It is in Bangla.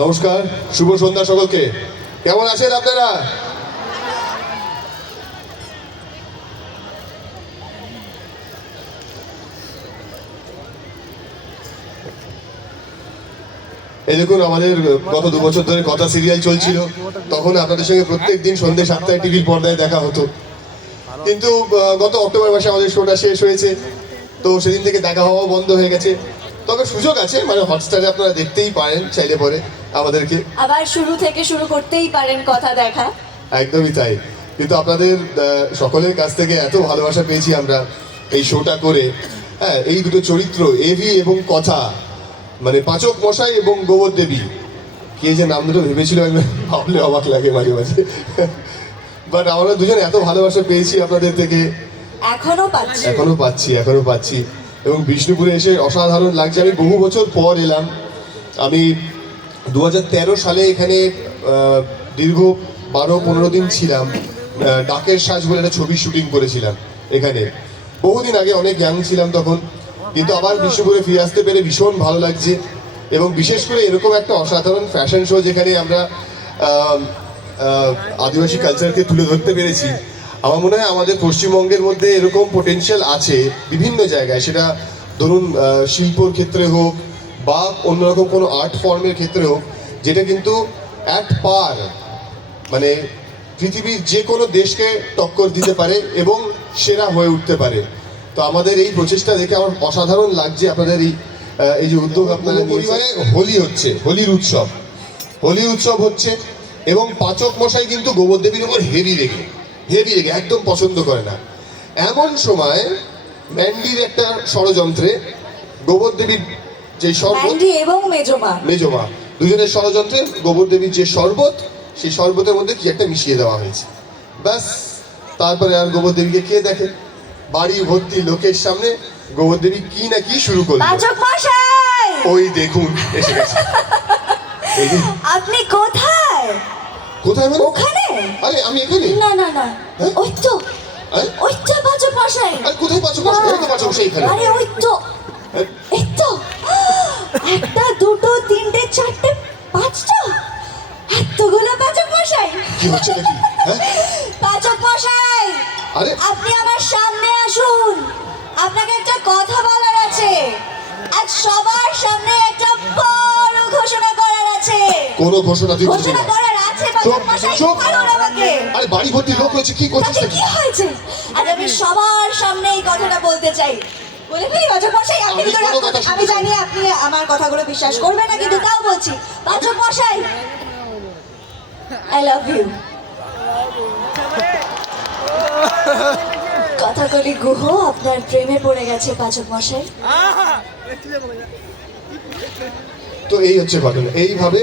নমস্কার, শুভ সন্ধ্যা সকলকে। কেমন আছেন আপনারা? এই দেখুন, আমাদের গত 2 বছর ধরে কথা সিরিয়াল চলছিল, তখন আপনাদের সঙ্গে প্রত্যেক দিন সন্ধ্যে 7টায় টিভির পর্দায় দেখা হতো। কিন্তু গত অক্টোবর মাসে আমাদের শোটা শেষ হয়েছে, তো সেদিন থেকে দেখা হওয়া বন্ধ হয়ে গেছে। তবে সুযোগ আছে, মানে হটস্টারে আপনারা দেখতেই পারেন চাইলে পরে আমাদেরকে, আবার শুরু থেকে শুরু করতেই পারেন কথা দেখা। একদমই তাই। কিন্তু আপনাদের সকলের কাছ থেকে এত ভালোবাসা পেয়েছি আমরা এই শোটা করে। হ্যাঁ, এই দুটো চরিত্র এভি এবং কথা, মানে পাচক মশাই এবং গোবর দেবী, কে যে নাম দুটো ভেবেছিল আমি ভাবলে অবাক লাগে মাঝে মাঝে। বাট আমরা দুজন এত ভালোবাসা পেয়েছি আপনাদের থেকে, এখনো পাচ্ছি। এবং বিষ্ণুপুরে এসে অসাধারণ লাগছে। আমি বহু বছর পর এলাম। আমি 2013 সালে এখানে দীর্ঘ 12-15 দিন ছিলাম। ডাকের সাজ বলে একটা ছবি শুটিং করেছিলাম এখানে, বহুদিন আগে, অনেক ইয়াং ছিলাম তখন। কিন্তু আবার বিষ্ণুপুরে ফিরে আসতে পেরে ভীষণ ভালো লাগছে। এবং বিশেষ করে এরকম একটা অসাধারণ ফ্যাশন শো যেখানে আমরা আদিবাসী কালচারকে তুলে ধরতে পেরেছি। আমার মনে হয় আমাদের পশ্চিমবঙ্গের মধ্যে এরকম পোটেনশিয়াল আছে বিভিন্ন জায়গায়, সেটা ধরুন শিল্পর ক্ষেত্রে হোক বা অন্যরকম কোনো আর্ট ফর্মের ক্ষেত্রে হোক, যেটা কিন্তু অ্যাট পার, মানে পৃথিবীর যে কোনো দেশকে টক্কর দিতে পারে এবং সেরা হয়ে উঠতে পারে। তো আমাদের এই প্রচেষ্টা দেখে আমার অসাধারণ লাগছে। আপনাদের এই যে উদ্যোগ আপনাদের পরিবারে হোলি হচ্ছে, হোলির উৎসব হচ্ছে। এবং পাচক মশাই কিন্তু গোবর দেবীর উপর হেভি রেগে একদম পছন্দ করে না। এমন সময় ম্যান্ডির একটা ষড়যন্ত্রে গোবর দেবীর যে শরবত এবং মেজমা দুজনের ষড়যন্ত্রে গোবর দেবীর যে শরবত, সেই শরবতের মধ্যে কি একটা মিশিয়ে দেওয়া হয়েছে। ব্যাস, তারপরে আর গোবর দেবীকে কে দেখে? বাড়ি ভর্তি লোকের সামনে গোবর দেবী কি না কি শুরু করল। ওই দেখুন এসে গেছে। আপনি কোথায়? মানে? ওখানে? আরে আমি এখানে না, ওই তো পাচক মশাই। আরে কোথায় পাচক মশাই? তো পাচক মশাই এখানে। আরে ওই তো, এই তো, 1, 2, 3, 4, 5টা, এতগুলো পাচক মশাই। কি হচ্ছে নাকি? হ্যাঁ, পাচক মশাই, আরে আপনি আমার সামনে আসুন, আপনাকে একটা কথা বলার আছে। আজ সবার সামনে একটা বড় ঘোষণা করার আছে। কোন ঘোষণা? তুই ঘোষণা করার আছে পাচক মশাই, বলুন আমাকে। আরে বাড়ি ভর্তি লোক রয়েছে, কি করছিস? কি হয়েছে? আজ আমি সবার সামনে এই কথাটা বলতে চাই। বলে ফেলি পাচক মশাই, আপনি তো আমি জানি আপনি আমার কথাগুলো বিশ্বাস করবেন না, কিন্তু তাও বলছি। পাচক মশাই, I love you. Kathakali Guha আপনার প্রেমে পড়ে গেছে পাচক মশাই। তো এই হচ্ছে ঘটনা। এইভাবে